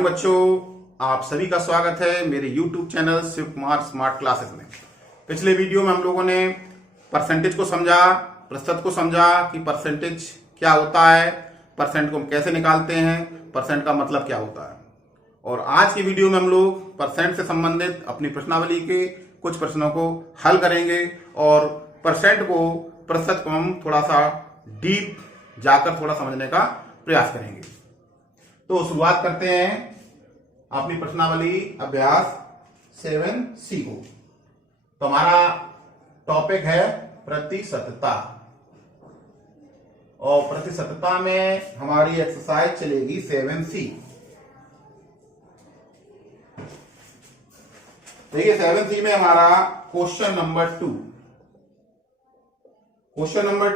Morning बच्चों, आप सभी का स्वागत है मेरे YouTube channel Shiv Kumar smart classes में। पिछले वीडियो में हम लोगों ने परसेंटेज को समझा, प्रतिशत को समझा कि परसेंटेज क्या होता है, परसेंट को हम कैसे निकालते हैं, परसेंट का मतलब क्या होता है। और आज की वीडियो में हम लोग परसेंट से संबंधित अपनी प्रश्नावली के कुछ प्रश्नों को हल करेंगे और परसेंट को, प्रतिशत को हम थोड़ा सा डीप जाकर थोड़ा समझने का प्रयास करेंगे। तो शुरुआत करते हैं अपनी प्रश्नावली अभ्यास 7C को। तो हमारा टॉपिक है प्रतिशतता, और प्रतिशतता में हमारी एक्सरसाइज चलेगी 7C। देखिए 7C में हमारा क्वेश्चन नंबर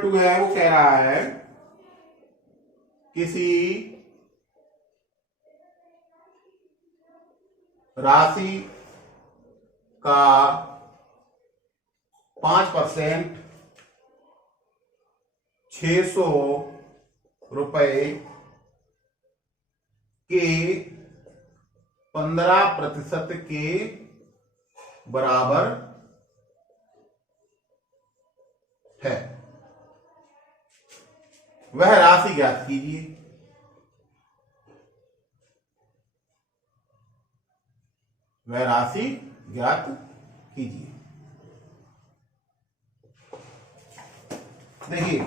2 है, वो कह रहा है किसी राशि का 5% 600 रुपए के 15% के बराबर है, वह राशि ज्ञात कीजिए। वह राशि ज्ञात कीजिए। देखिए,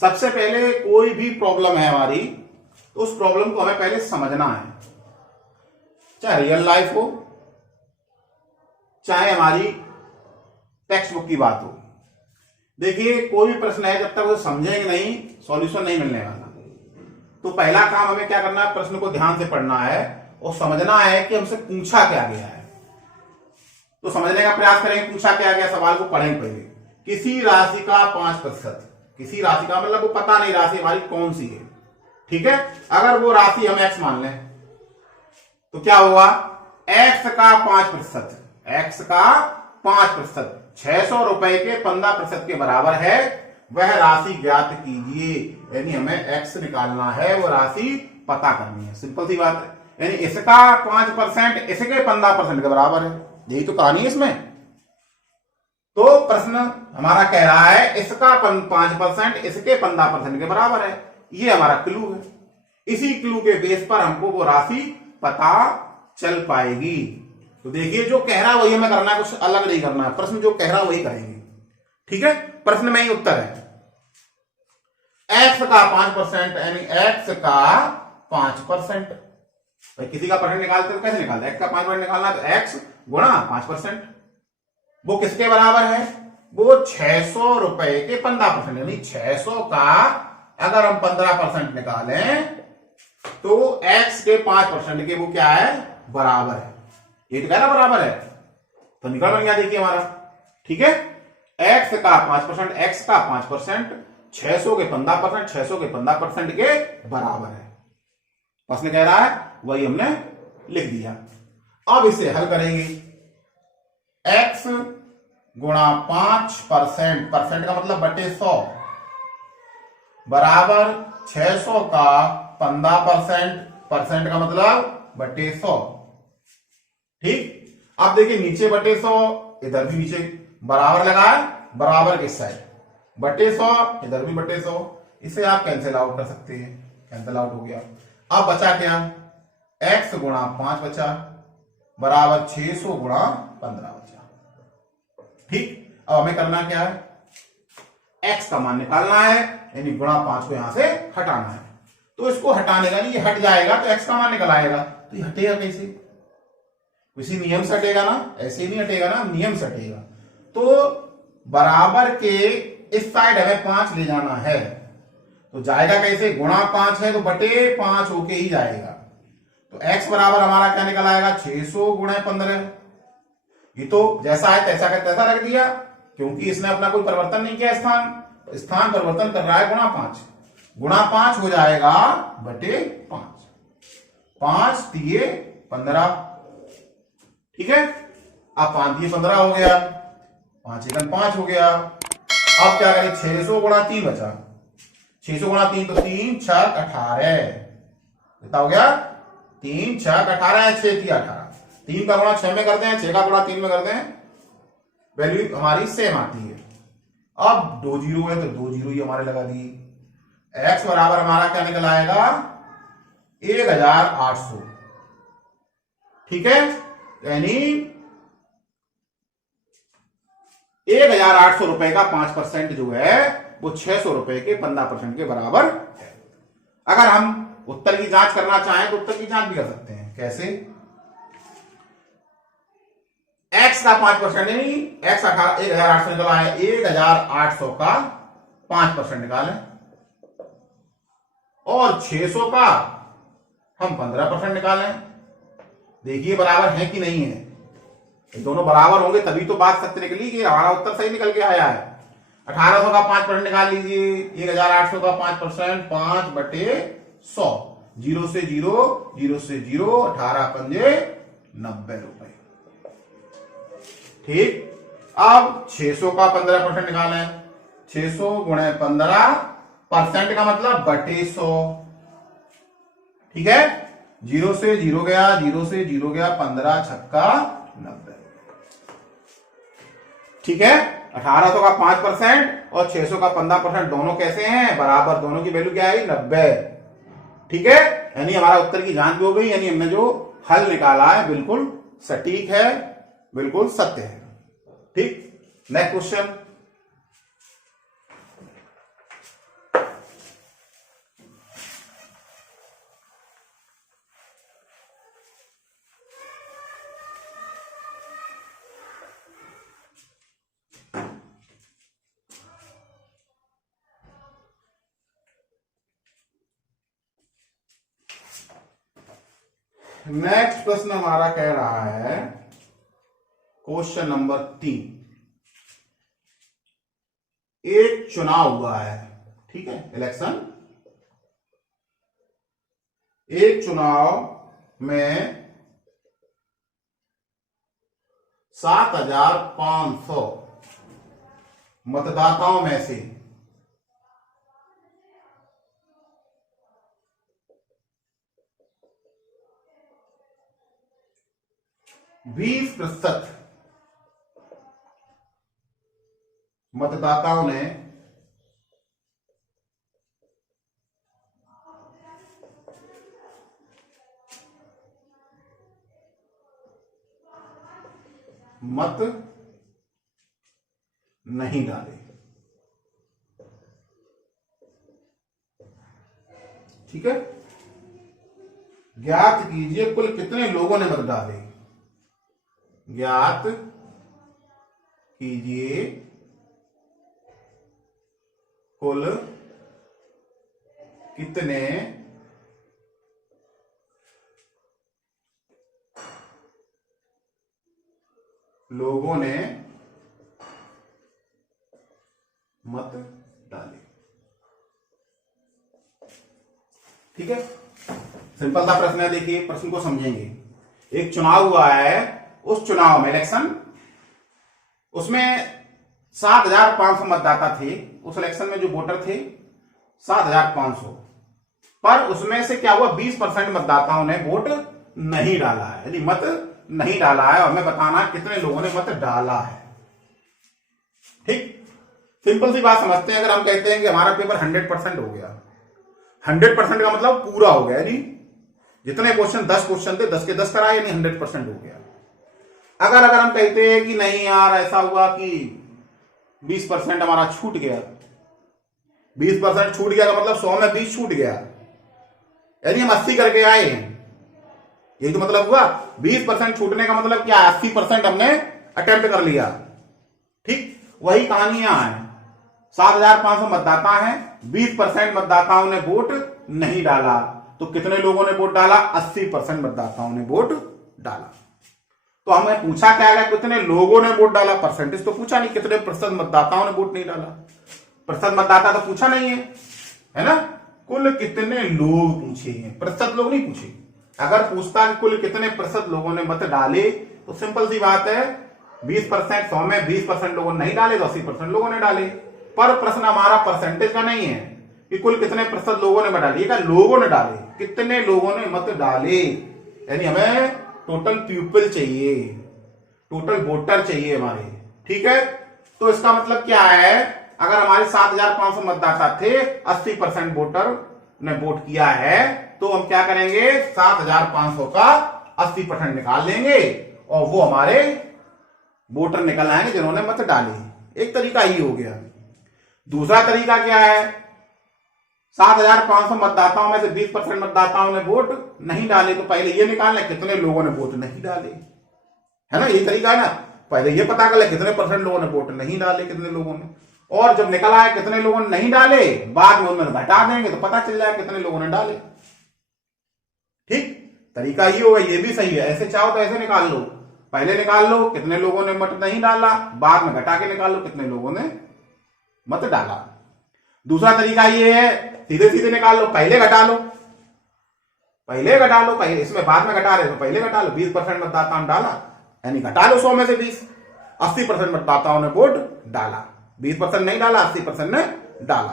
सबसे पहले कोई भी प्रॉब्लम है हमारी, तो उस प्रॉब्लम को हमें पहले समझना है, चाहे रियल लाइफ हो, चाहे हमारी टेक्स्ट बुक की बात हो। देखिए, कोई भी प्रश्न है, जब तक वो समझेंगे नहीं, सॉल्यूशन नहीं मिलने वाला। तो पहला काम हमें क्या करना है, प्रश्न को ध्यान से पढ़ना है और समझना है कि हमसे पूछा क्या गया है। तो समझने का प्रयास करेंगे, पूछा क्या गया, सवाल को पढ़ेंगे पहले। किसी राशि का 5%, किसी राशि का मतलब वो पता नहीं राशि हमारी कौन सी है, ठीक है। अगर वो राशि हम x मान लें तो क्या होगा, x का 5%, x का 5% 600 रुपए के 15% के बराबर है, वह राशि ज्ञात कीजिए। यानी हमें x निकालना है, वो राशि पता करनी है, सिंपल सी बात है। यानी इसका 5% इसके 15% के बराबर है, यही तो कहानी है इसमें। तो प्रश्न हमारा कह रहा है इसका 5% इसके 15% के बराबर है, ये हमारा क्लू है। इसी क्लू के बेस पर हमको वो राशि पता चल पाएगी। तो देखिए, जो कह रहा है वही हमें करना है, कुछ अलग नहीं करना है। प्रश्न जो कह रहा है वही करेंगे, ठीक है। प्रश्न में ही उत्तर है x का 5%, यानी x का 5%। भाई किसी का परसेंट निकालते तो कैसे निकालते, x का 5% निकालना है तो x गुणा 5%। वो किसके बराबर है, वो 600 रुपए के 15%, यानी 600 का अगर हम 15% निकालें तो x के 5% के वो क्या है, बराबर है। ये तो कह रहा बराबर है, तो निकल बन गया। देखिए हमारा, ठीक है। x का 5%, x का 5% 600 के 15%, 600 के 15% के बराबर है। प्रश्न कह रहा है वही हमने लिख दिया। अब इसे हल करेंगे। x गुणा 5%, परसेंट का मतलब बटे 100, बराबर 600 का 15%, परसेंट का मतलब बटे 100, ठीक। अब देखिए, नीचे बटे 100, इधर भी नीचे बराबर लगा है, बराबर किस साइड, बटे 100, इधर भी बटे 100। इसे आप कैंसिल आउट कर सकते हैं, कैंसिल आउट हो गया। अब बचा क्या, x गुणा 5 बचा, बराबर 600 गुणा 15 बचा, ठीक। अब हमें करना क्या है, x का मान निकालना है, यानी गुणा 5 को यहां से हटाना है। तो इसको हटाने का नहीं, ये हट जाएगा तो x का मान निकल आएगा। तो ये हटेगा कैसे, किसी नियम से हटेगा ना, ऐसे ही नहीं हटेगा ना, नियम से हटेगा। तो बराबर के इस साइड हमें 5 ले जाना है, तो जाएगा कैसे, गुणा 5 है तो बटे 5 होके ही जाएगा। तो x बराबर हमारा क्या निकल आएगा, 600 गुणे 15। ये तो जैसा है तैसा का तैसा रख दिया, क्योंकि इसने अपना कोई परिवर्तन नहीं किया, स्थान परिवर्तन कर रहा है। गुणा 5, गुणा 5 हो जाएगा बटे 5, 5 दिए 15, ठीक है। अब 5 दिए 15 हो गया, 5 एकम 5 हो गया। अब क्या करें, 600 गुणा 3 बचा, 600 गुणा 3 तो 3 6 18, कितना हो गया 3 6 18 या 6 3 18, 3 का गुणा 6 में करते हैं, 6 का गुणा 3 में करते हैं, वैल्यू हमारी सेम आती है। अब 2 जीरो है तो 2 जीरो ही हमारे लगा दिए। x बराबर हमारा क्या निकल आएगा 1800, ठीक है, यानी 1800 रुपए का 5% जो है वो 600 रुपए के 15% के बराबर है। अगर हम उत्तर की जांच करना चाहें तो उत्तर की जांच भी कर सकते हैं। कैसे? x का 5% यानी x 1800 निकला है, 1800 का 5% निकालें और 600 का हम 15% निकालें। देखिए बराबर है कि नहीं है। ये दोनों बराबर होंगे तभी तो बात सत्य निकली कि हमारा उत्तर सही निकल के आया है। 1800 का 5% निकाल लीजिए, 1800 का 5%, 5/100, 0 से 0, 0 से 0, 18 पंजे 90 रुपए। ठीक, अब 600 का 15% निकालें, 600 गुणे 15% का मतलब बटे 100, ठीक है, 0 से 0 गया, 0 से 0 गया, 15 छक्का 90, ठीक है। 1800 का 5% और 600 का 15% दोनों कैसे हैं? बराबर, दोनों की वैल्यू क्या है 90, ठीक है। यानी हमारा उत्तर की जांच भी हो गई, यानी हमने जो हल निकाला है बिल्कुल सटीक है, बिल्कुल सत्य है। ठीक, नेक्स्ट क्वेश्चन। नेक्स्ट प्रश्न हमारा कह रहा है क्वेश्चन नंबर 3। एक चुनाव हुआ है, ठीक है, इलेक्शन। एक चुनाव में 7500 मतदाताओं में से 20% मतदाताओं ने मत नहीं डाले, ठीक है। ज्ञात कीजिए कुल कितने लोगों ने मत डाले। ज्ञात कीजिए कुल कितने लोगों ने मत डाले, ठीक है। सिंपल सा प्रश्न है, देखिए प्रश्न को समझेंगे। एक चुनाव हुआ है, उस चुनाव में इलेक्शन, उसमें 7500 मतदाता थे। उस इलेक्शन में जो वोटर थे 7500, पर उसमें से क्या हुआ 20% मतदाताओं ने वोट नहीं डाला है, यदि मत नहीं डाला है, और हमें बताना कितने लोगों ने मत डाला है। ठीक, सिंपल सी बात समझते हैं। अगर हम कहते हैं कि हमारा पेपर 100% हो गया, 100% का मतलब पूरा हो गया, यानी जितने क्वेश्चन 10 क्वेश्चन थे 10 के 10 कराए, यानी 100% हो गया। अगर हम कहते हैं कि नहीं यार ऐसा हुआ कि 20% हमारा छूट गया, 20% छूट गया का मतलब 100 में 20 छूट गया, यानी हम 80 करके आए हैं, यही तो मतलब हुआ। 20% छूटने का मतलब क्या, 80% हमने अटेम्प्ट कर लिया। ठीक, वही कहानियां हैं। 7500 मतदाता हैं, 20% मतदाताओं ने वोट नहीं डाला, तो कितने लोगों ने वोट डाला? 80% मतदाताओं ने वोट डाला। तो हमें पूछा क्या गया, कितने लोगों ने वोट डाला। परसेंटेज तो पूछा नहीं, कितने प्रतिशत मतदाताओं ने वोट नहीं डाला। प्रतिशत मतदाता तो पूछा नहीं है ना। कुल कितने लोग पूछे हैं, प्रतिशत लोग नहीं पूछे। अगर पूछता कि कुल कितने प्रतिशत लोगों ने मत डाले, तो सिंपल सी बात है, 20% 100 में 20% लोगों ने नहीं डाले तो 80% लोगों ने डाले। पर प्रश्न हमारा परसेंटेज का नहीं है कि कुल कितने प्रतिशत लोगों ने मत डाले, लोगों ने डाले, कितने लोगों ने मत डाले, यानी हमें टोटल प्यूपिल चाहिए, टोटल वोटर चाहिए हमारे। ठीक है, तो इसका मतलब क्या है, अगर हमारे 7,500 मतदाता थे, 80% वोटर ने वोट किया है, तो हम क्या करेंगे, 7,500 का 80% निकाल लेंगे और वो हमारे वोटर निकल आएंगे जिन्होंने मत डाले। एक तरीका ये हो गया। दूसरा तरीका क्या है, 7,500 मतदाताओं में से 20% मतदाताओं ने वोट नहीं डाले, तो पहले ये निकालना कितने लोगों ने वोट नहीं डाले, है ना, ये तरीका है ना। पहले ये पता कर ले कितने परसेंट लोगों ने वोट नहीं डाले, कितने लोगों ने, और जब निकल आए कितने लोगों ने नहीं डाले, बाद में उनमें घटा देंगे तो पता चल जाए कितने लोगों ने डाले। ठीक, तरीका ये होगा, ये भी सही है। ऐसे चाहो तो ऐसे निकाल लो, पहले निकाल लो कितने लोगों ने मत नहीं डाला, बाद में घटा के निकाल लो कितने लोगों ने मत डाला। दूसरा तरीका ये है, सीधे सीधे निकाल लो, पहले घटा लो, पहले इसमें बाद में घटा रहे तो पहले घटा लो। 20% मतदाताओं ने डाला, यानी घटा लो 100 में से 20, 80% मतदाताओं ने वोट डाला, 20% नहीं डाला, 80% ने डाला,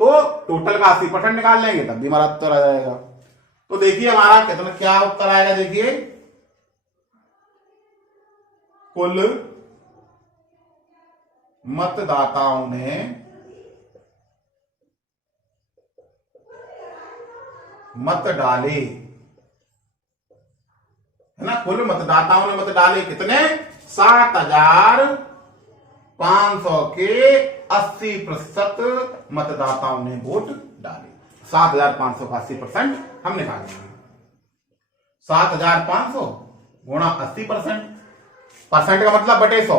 तो टोटल का 80% निकाल लेंगे, तब भी हमारा उत्तर आ जाएगा। तो देखिए हमारा कितना क्या उत्तर आएगा, देखिए कुल मतदाताओं ने मत डाले, है ना, कुल मतदाताओं ने मत डाले कितने, 7,500 के 80% मतदाताओं ने वोट डाले। 7,500 का 80% हम निकालेंगे, 7,500 गुणा 80%, परसेंट का मतलब बटे 100,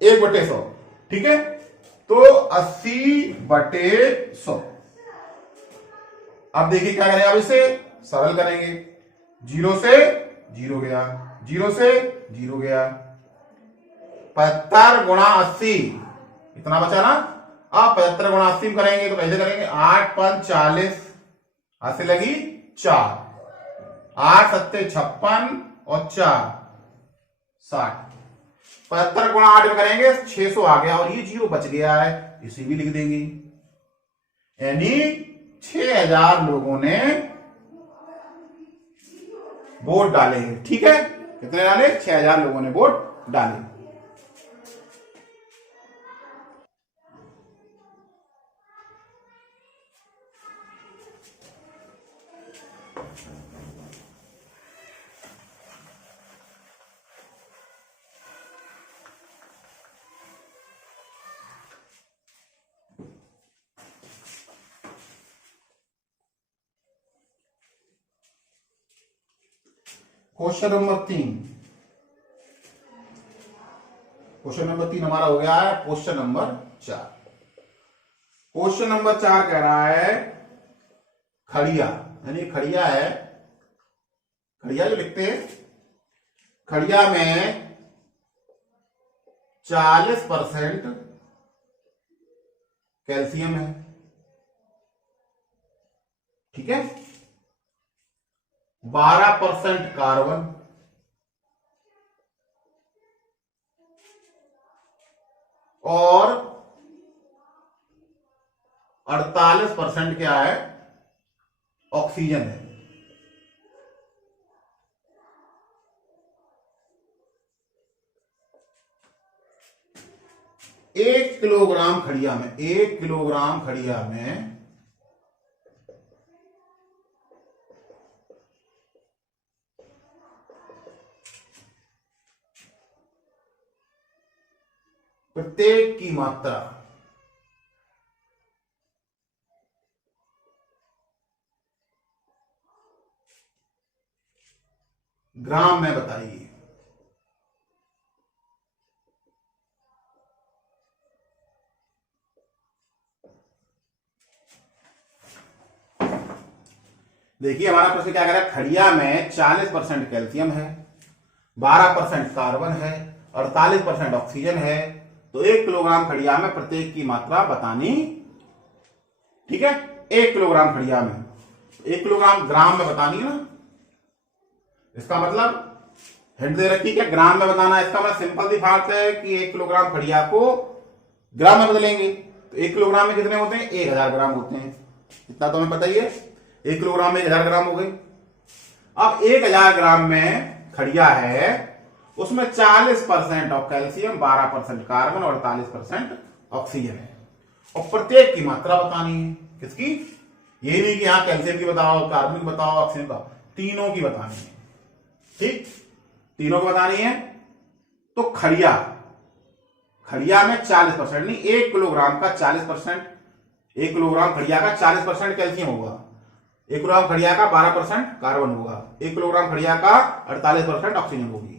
1/100। ठीक है, तो 80/100। अब देखिए क्या करें, अब इसे सरल करेंगे, 0 से 0 गया, 0 से 0 गया, 75 गुणा 80 इतना बचा ना। अब 75 गुणा 80 करेंगे तो कैसे करेंगे, 8 5 40, हाथ से लगी 4, 8 7 56 और 4 60, 75 गुणा 8 में करेंगे 600 आ गया, और ये 0 बच गया है, इसे भी लिख देंगे, यानी 6,000 लोगों ने वोट डाले। ठीक है, कितने डाले, 6,000 लोगों ने वोट डाले। क्वेश्चन नंबर 3, क्वेश्चन नंबर 3 हमारा हो गया है क्वेश्चन नंबर 4। क्वेश्चन नंबर 4 कह रहा है खड़िया, यानी खड़िया है, खड़िया जो लिखते हैं, खड़िया में 40% कैल्शियम है। ठीक है, 12% कार्बन और 48% क्या है, ऑक्सीजन है। 1 किलोग्राम खड़िया में, 1 किलोग्राम खड़िया में प्रत्येक की मात्रा ग्राम में बताइए। देखिए हमारा प्रश्न क्या कह रहा है, खड़िया में 40% कैल्शियम है, 12% कार्बन है, 48% ऑक्सीजन है, तो 1 किलोग्राम खड़िया में प्रत्येक की मात्रा बतानी। ठीक है, 1 किलोग्राम खड़िया में, 1 किलोग्राम ग्राम में बतानी है ना। इसका मतलब हिंट दे रखी है, ग्राम में बताना है। इसका मतलब सिंपल सी बात है कि 1 किलोग्राम खड़िया को ग्राम में बदलेंगे, तो 1 किलोग्राम में कितने होते हैं, 1000 ग्राम होते हैं। इतना तो हमें पता ही है, 1 किलोग्राम में 1000 ग्राम हो गई। अब 1000 ग्राम में खड़िया है, उसमें 40% ऑफ कैल्शियम, 12% कार्बन और 48% ऑक्सीजन है, और प्रत्येक की मात्रा बतानी है। किसकी? ये नहीं कि हाँ कैल्शियम की बताओ, कार्बन की बताओ, ऑक्सीजन का, तीनों की बतानी है। ठीक, तीनों की बतानी है। तो खड़िया में 40%, नहीं 1 किलोग्राम का 40%, 1 किलोग्राम खड़िया का 40% कैल्शियम होगा, 1 किलोग्राम खड़िया का 12% कार्बन होगा, 1 किलोग्राम खड़िया का 48% ऑक्सीजन होगी।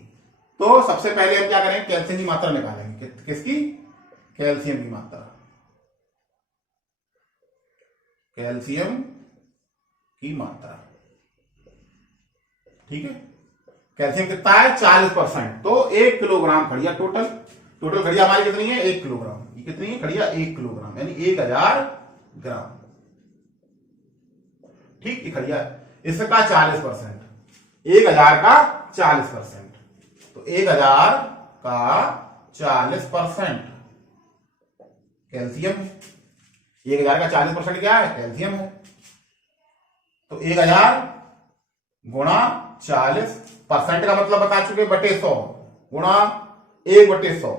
तो सबसे पहले हम क्या करेंगे, कैल्शियम की मात्रा निकालेंगे। किसकी? कैल्शियम की मात्रा। कैल्शियम की मात्रा, ठीक है। कैल्शियम कितना है? 40%। तो 1 किलोग्राम खड़िया, टोटल खड़िया हमारी कितनी है? 1 किलोग्राम। ये कितनी है खड़िया? 1 किलोग्राम, यानी 1000 ग्राम। ठीक, ये खड़िया, इसका 40%, 1000 का 40%, तो 1000 का 40% कैल्शियम है। 1000 का 40% क्या है? कैल्शियम है। तो 1000 गुणा 40%, का मतलब बता चुके, बटे 100 गुणा 1/100।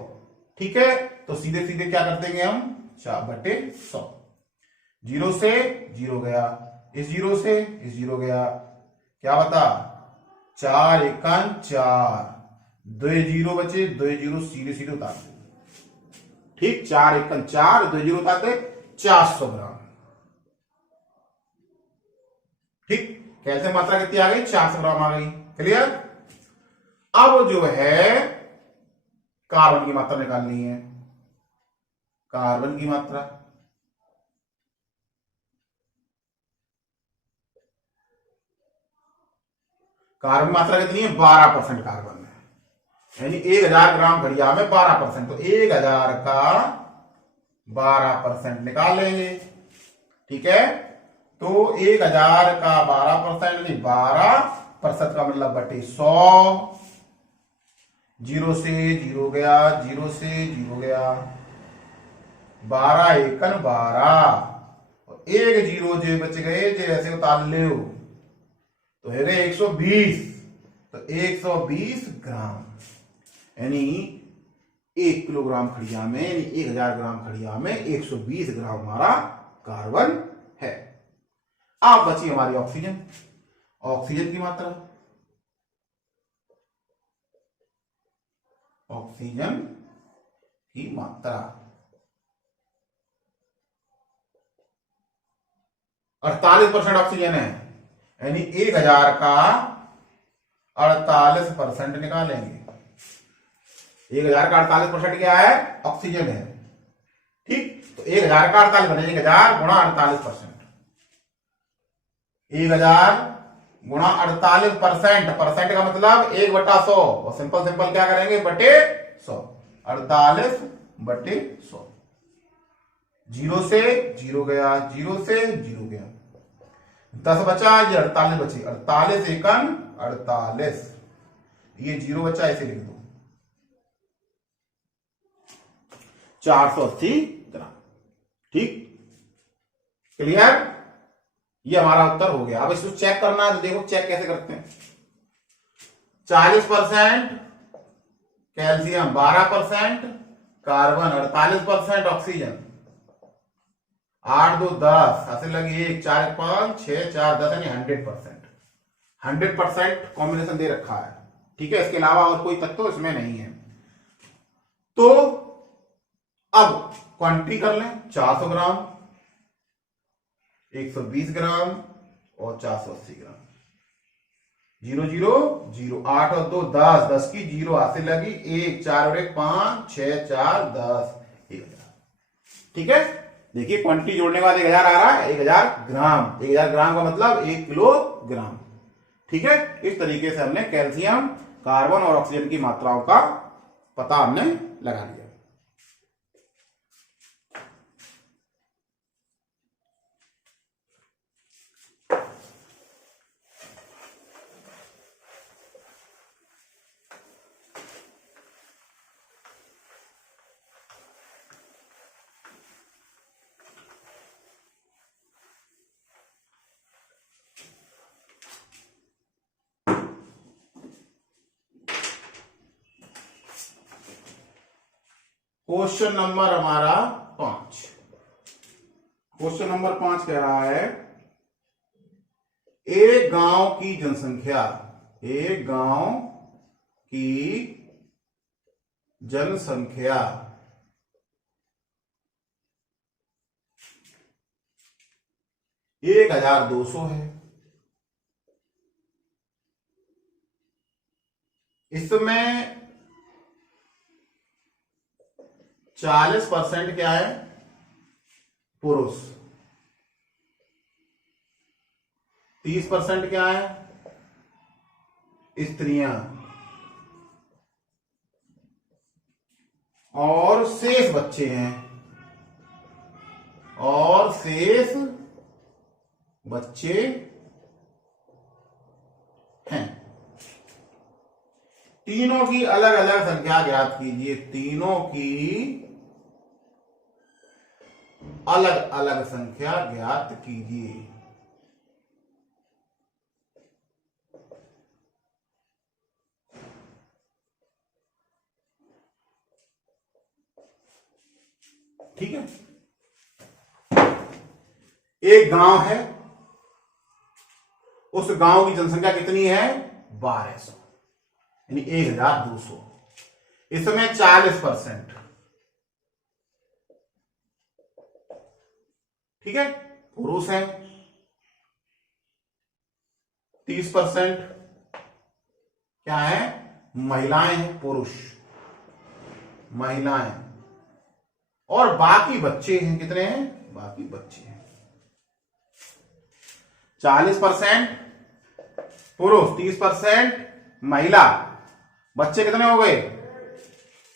ठीक है, तो सीधे सीधे क्या कर देंगे हम? 4/100। 0 से 0 गया, इस 0 से इस 0 गया, क्या बता? 4 एकन 4, 2 0 बचे, 2 0 सीधे सीधे उतार दे। ठीक, 4 एकन 4, 2 0 उतार दे, 400 ग्राम। ठीक, कैल्शियम मात्रा कितनी आ गई? 400 ग्राम आ गई। क्लियर? अब जो है कार्बन की मात्रा निकालनी है। कार्बन की मात्रा, कार्बन मात्रा कितनी है? 12% कार्बन है, यानी 1000 ग्राम घड़िया में 12%, तो 1000 का 12% निकाल लेंगे। ठीक है, तो 1000 का 12%, यानी 12% का मतलब बटे 100। 0 से 0 गया, 0 से 0 गया, 12 एकन 12, और 1 0 जो बच गए, जो ऐसे उतार ले, तो है 120, तो 120 ग्राम, यानी 1 किलोग्राम खड़िया में, यानी 1000 ग्राम खड़िया में 120 ग्राम हमारा कार्बन है। अब बची हमारी ऑक्सीजन। ऑक्सीजन की मात्रा, ऑक्सीजन की मात्रा 48% ऑक्सीजन है, यानी 1000 का 48% निकालेंगे। 1000 का 48% क्या है? ऑक्सीजन है। ठीक, तो 1000 का 48 बने, 1000 गुणा 48%, 1000 गुणा 48%, परसेंट का मतलब 1/100, और सिंपल सिंपल क्या करेंगे? बटे 100, 48/100। 0 से 0 गया, 0 से 0 गया, 10 बचा, ये 48 बचे, 48 एकन 48, ये 0 बचा, ऐसे लिख दो, 480 ग्राम। ठीक, क्लियर? ये हमारा उत्तर हो गया। अब इसको चेक करना है, तो देखो चेक कैसे करते हैं। 40% कैल्शियम, 12% कार्बन, 48% ऑक्सीजन, 8 2 10, ऐसे लगी 1 4 5 6 4 10, यानी 100%। 100% कॉम्बिनेशन दे रखा है। ठीक है, इसके अलावा और कोई तत्व इसमें नहीं है। तो अब क्वांटिटी कर लें, 400 ग्राम, 120 ग्राम और 480 ग्राम। 0 0 0, 8 और 2 10, 10 की 0 हासिल लगी, 1 4 और 1 5 6 4 10, 1000। ठीक है, देखिए क्वांटिटी जोड़ने के बाद 1000 आ रहा है, 1000 ग्राम। 1000 ग्राम का मतलब 1 किलोग्राम। ठीक है, इस तरीके से हमने कैल्शियम, कार्बन और ऑक्सीजन की मात्राओं का पता हमने लगा लिया। क्वेश्चन नंबर हमारा 5। क्वेश्चन नंबर 5 कह रहा है एक गांव की जनसंख्या, एक गांव की जनसंख्या 1200 है। इसमें 40% क्या है? पुरुष। 30% क्या है? स्त्रियां। और शेष बच्चे हैं, और शेष बच्चे हैं। तीनों की अलग अलग संख्या ज्ञात कीजिए। तीनों की अलग अलग संख्या ज्ञात कीजिए। ठीक है। एक गांव है, उस गांव की जनसंख्या कितनी है? 1200, यानी 1200। इसमें 40%, ठीक है, पुरुष है। 30% क्या है? महिलाएं हैं, पुरुष महिलाएं। और बाकी बच्चे हैं, कितने हैं? बाकी बच्चे हैं। 40% पुरुष, 30% महिला, बच्चे कितने हो गए?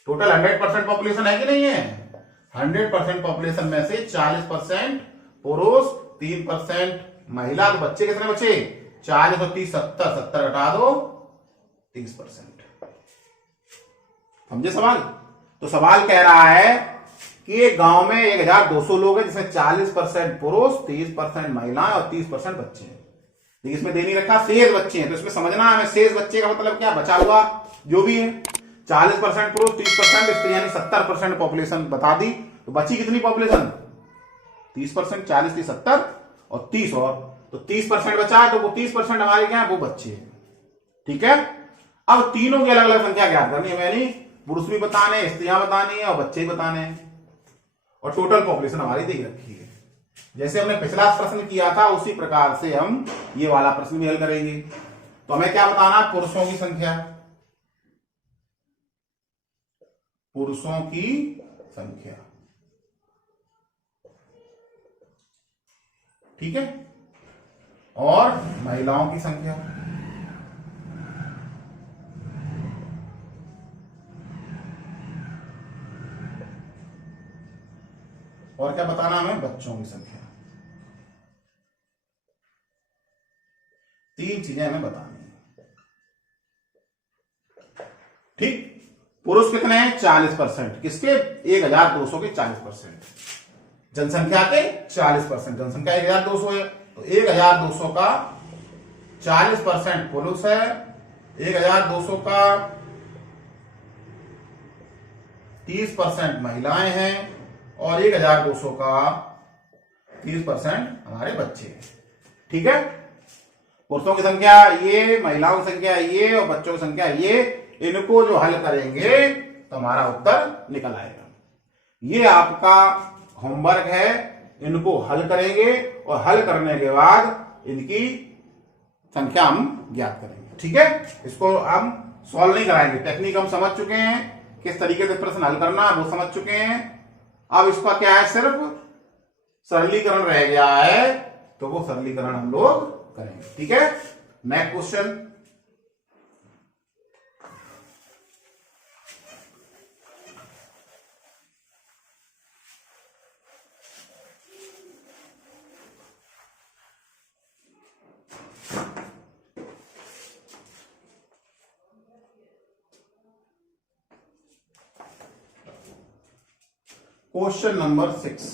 टोटल 100% पॉपुलेशन है कि नहीं है? 100% पॉपुलेशन में से 40% पुरुष, 3% महिला, तो बच्चे कितने बचे? 40 और 30 70, 70 घटा दो 30%। समझे सवाल? तो सवाल कह रहा है कि एक गांव में 1200 लोग हैं, जिसमें 40% पुरुष, 30% महिलाएं और 30% बच्चे हैं। लेकिन इसमें दे नहीं रखा शेष बच्चे हैं, तो इसमें समझना है हमें शेष बच्चे का मतलब क्या? बचा हुआ जो भी है। 40% पुरुष, 30% स्त्री, यानी 70% पॉपुलेशन बता दी। तो बची कितनी पॉपुलेशन? 30%। 40 30 70 और 30 और, तो 30% बचा है, तो वो 30% हमारे क्या है? वो बच्चे हैं। ठीक है। अब तीनों की अलग अलग संख्या ज्ञात करनी है, यानी पुरुष भी बताने, स्त्रियां बतानी है और बच्चे ही बताने हैं। और टोटल पॉपुलेशन हमारी दे रखी है। जैसे हमने पिछला प्रश्न किया था उसी प्रकार से हम ये वाला प्रश्न भी हल करेंगे। तो हमें क्या बताना? पुरुषों की संख्या, पुरुषों की संख्या, ठीक है, और महिलाओं की संख्या। और क्या बताना हमें? बच्चों की संख्या। 3 चीजें हमें बतानी है। ठीक। पुरुष कितने हैं? 40%। किसके? 1200 के 40%। जनसंख्या के 40%। जनसंख्या 1200 है, तो 1200 का 40% पुरुष है, 1200 का 30% महिलाएं हैं, और 1200 का 30% हमारे बच्चे हैं। ठीक है। पुरुषों की संख्या ये, महिलाओं की संख्या ये, और बच्चों की संख्या ये। इनको जो हल करेंगे तो हमारा उत्तर निकल आएगा। ये आपका होमवर्क है। इनको हल करेंगे और हल करने के बाद इनकी संख्या हम ज्ञात करेंगे। ठीक है। इसको हम सॉल्व नहीं कराएंगे, टेक्निक हम समझ चुके हैं, किस तरीके से प्रश्न हल करना है वो समझ चुके हैं। अब इसका क्या है? सिर्फ सरलीकरण रह गया है, तो वो सरलीकरण हम लोग करेंगे। ठीक है। Next question. क्वेश्चन नंबर 6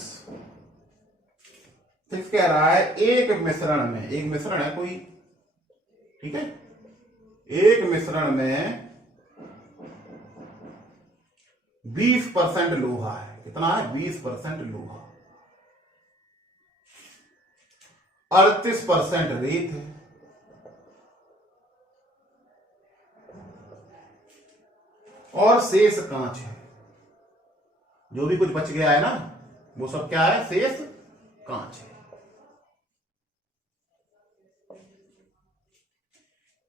कह रहा है एक मिश्रण में, एक मिश्रण है कोई, ठीक है, एक मिश्रण में 20% लोहा है। कितना है? 20% लोहा, 38% रेत है, और शेष कांच है। जो भी कुछ बच गया है ना, वो सब क्या है? शेष कांच है।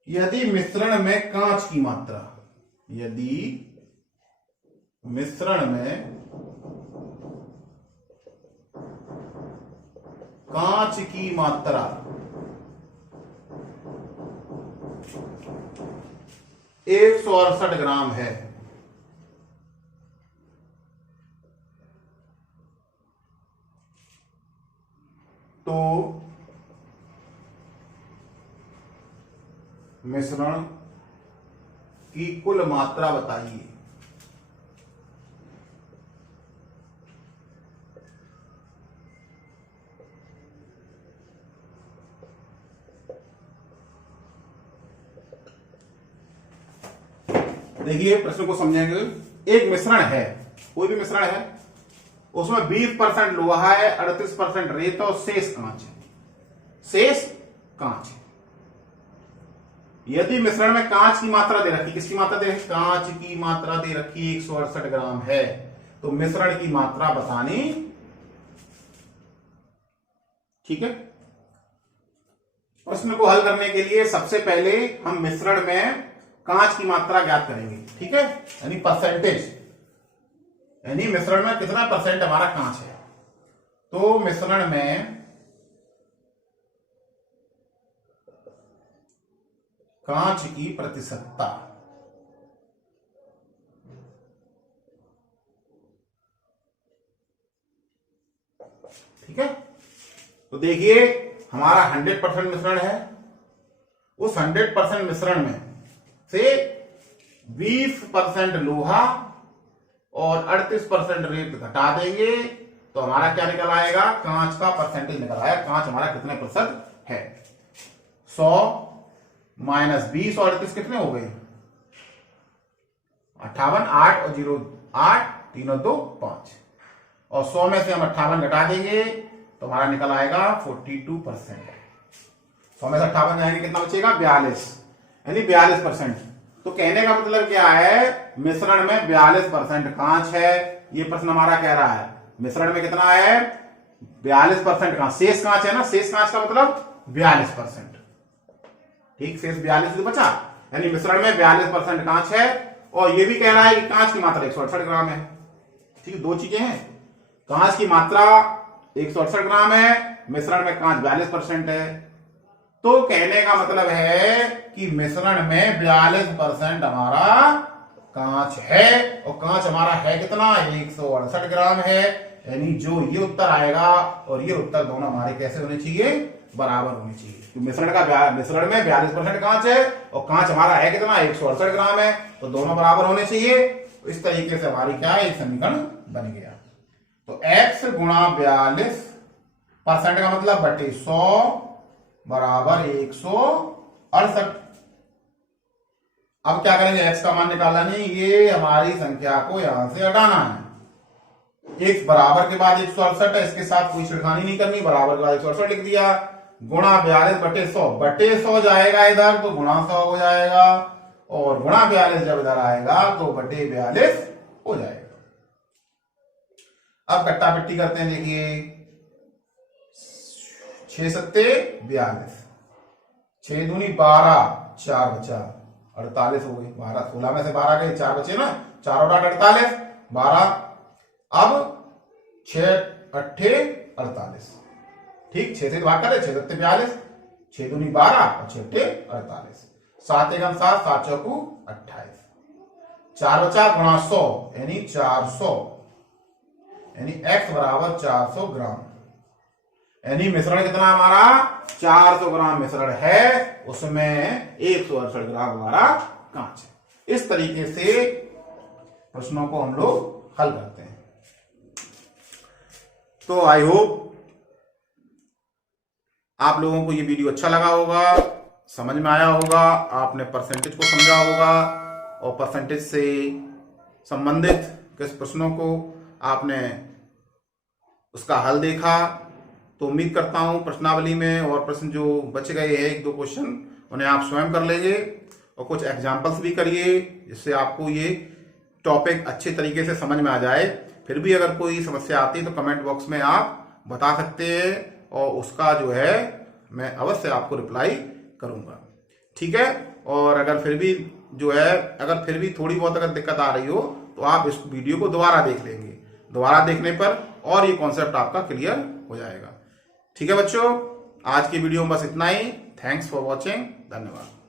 यदि मिश्रण में कांच की मात्रा, यदि मिश्रण में कांच की मात्रा 168 ग्राम है, तो मिश्रण की कुल मात्रा बताइए। देखिए प्रश्न को समझेंगे। एक मिश्रण है, कोई भी मिश्रण है, उसमें 20% लोहा है, 38% रेत और शेष कांच है। शेष कांच है। यदि मिश्रण में कांच की मात्रा दे रखी, किसकी मात्रा दे रखी? कांच की मात्रा दे रखी 168 ग्राम है, तो मिश्रण की मात्रा बतानी। ठीक है। प्रश्न को हल करने के लिए सबसे पहले हम मिश्रण में कांच की मात्रा ज्ञात करेंगे। ठीक है, यानी परसेंटेज, यानी मिश्रण में कितना परसेंट हमारा कांच है। तो मिश्रण में कांच की प्रतिशतता, ठीक है। तो देखिए हमारा 100% मिश्रण है, उस 100% मिश्रण में से 20% लोहा और 38% रेत घटा देंगे, तो हमारा क्या निकल आएगा? कांच का परसेंटेज निकल आएगा। कांच हमारा कितने प्रतिशत है? 100 माइनस 20 और 38 कितने हो गए? 58, 8 और 0 8, 3 और 2 5, और 100 में से हम 58 घटा देंगे तो हमारा निकल आएगा 42%। 100 में से 58 जाएंगे, कितना बचेगा? 42, यानी 42%। तो कहने का मतलब क्या है? मिश्रण में 42% कांच है। ये प्रश्न हमारा कह रहा है मिश्रण में कितना है? 42% कांच। शेष कांच है ना, शेष कांच का मतलब 42%। ठीक, शेष 42 जो बचा, यानी मिश्रण में 42% कांच है। और ये भी कह रहा है कि कांच की मात्रा 168 ग्राम है। ठीक है, दो चीजें हैं। कांच की मात्रा 168 ग्राम है, मिश्रण में कांच 42% है। तो कहने का मतलब है कि मिश्रण में 42% हमारा कांच है, और कांच हमारा है कितना? 168 ग्राम है। यानी जो ये उत्तर आएगा और ये उत्तर दोनों हमारे कैसे होने चाहिए? बराबर होने चाहिए। तो मिश्रण में 42% कांच है और कांच हमारा है कितना? 168 ग्राम है, तो दोनों बराबर होने चाहिए। तो इस तरीके से हमारी क्या है? समीकरण बन गया। तो x गुणा 42% का मतलब बटे 100 बराबर 168। अब क्या करेंगे? x का मान निकालना नहीं, ये हमारी संख्या को यहां से हटाना है। x बराबर के बाद 168 है, इसके साथ कोई छिड़खानी नहीं करनी, बराबर के बाद 168 लिख दिया। गुणा 42 बटे 100, बटे 100 जाएगा इधर तो गुणा 100 हो जाएगा, और गुणा 42 जब इधर आएगा तो बटे 42 हो जाएगा। अब कट्टा पिट्टी करते हैं। देखिए 6 सत्ते 42, 6 दूनी 12, 4 बचा 48 हो गई। 12 16 में से 12 गए, 4 बचे ना, 4 और 8 48, 12। अब 6 अट्ठे 48। ठीक, 6 से भाग करें, 6 सत्ते 42, 6 दूनी 12 और 6 अट्ठे 48, 7 एकम 7, 7 चौकू 28, 4 बचा गुणा 100 यानी 400, यानी x बराबर 400 ग्राम। यानी मिश्रण कितना हमारा? 400 ग्राम मिश्रण है, उसमें 168 ग्राम हमारा कांच है। इस तरीके से प्रश्नों को हम लोग हल करते हैं। तो आई होप आप लोगों को ये वीडियो अच्छा लगा होगा, समझ में आया होगा, आपने परसेंटेज को समझा होगा और परसेंटेज से संबंधित किस प्रश्नों को आपने उसका हल देखा। तो उम्मीद करता हूं प्रश्नावली में और प्रश्न जो बच गए हैं 1-2 क्वेश्चन उन्हें आप स्वयं कर लेंगे और कुछ एग्जाम्पल्स भी करिए जिससे आपको ये टॉपिक अच्छे तरीके से समझ में आ जाए। फिर भी अगर कोई समस्या आती है तो कमेंट बॉक्स में आप बता सकते हैं और उसका जो है मैं अवश्य आपको रिप्लाई करूंगा। ठीक है। और अगर फिर भी जो है अगर फिर भी थोड़ी बहुत अगर दिक्कत आ रही हो तो आप इस वीडियो को दोबारा देख लेंगे। दोबारा देखने पर और ये कॉन्सेप्ट आपका क्लियर हो जाएगा। ठीक है बच्चों, आज की वीडियो में बस इतना ही। Thanks for watching. धन्यवाद।